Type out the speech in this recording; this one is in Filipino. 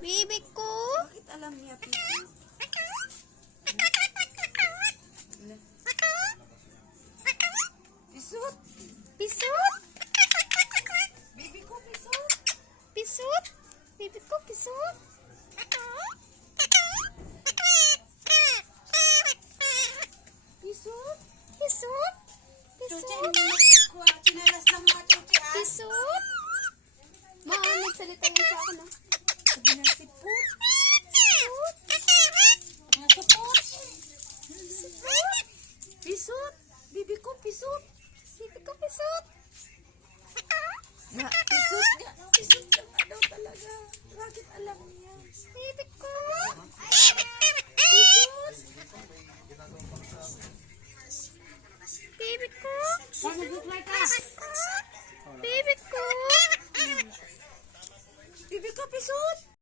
Baby ko. Bakit alam niya, Piso? Pisot! Pisut. Baby ko, pisot! Pisut. Baby ko, pisut.